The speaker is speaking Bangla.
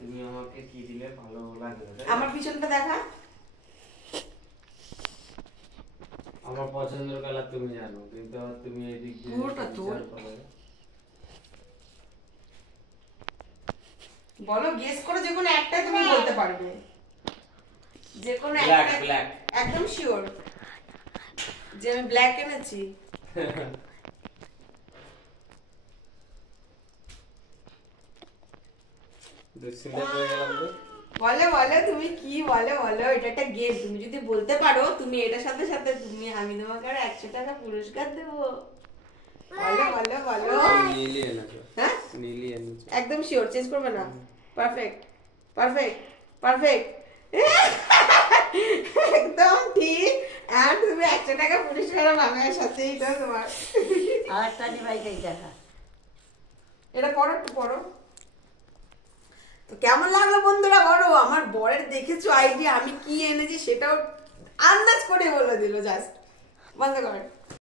তুমি আমাকে কি দিলে ভালো লাগে? আমার পিছনটা দেখা। আমার পছন্দের কালার তুমি জানো, কিন্তু তুমি এই দিক দিয়ে পুরোটা তোর। বলো, গেস করে যে কোনো একটা তুমি বলতে পারবে, যে কোনো একটা। ব্ল্যাক। একদম শিওর যে আমি ব্ল্যাক এনেছি? বলো বলো তুমি কি, বলো বলো, এটা একটা গেম, তুমি যদি বলতে পারো তুমি এটার সাথে সাথে তুমি, আমি তোমাকে আর 100 টাকা পুরস্কার দেবো। বলো বলো বলো। নীলি এনেছো? হ্যাঁ নীলি এনেছো? একদম শিওর, চেঞ্জ করবে না? পারফেক্ট পারফেক্ট পারফেক্ট, একদম ঠিক। আর তুমি 100 টাকা পুরস্কার পাবে সাথে। এটা তোমার। আর একটা ডিভাইসেই দেখা। এটা পড়ো, একটু পড়ো। তো কেমন লাগলো বন্ধুরা বলো? আমার বরের দেখেছো আইডিয়া, আমি কি এনেছি সেটাও আন্দাজ করে বলে দিল। জাস্ট বন্ধ কর।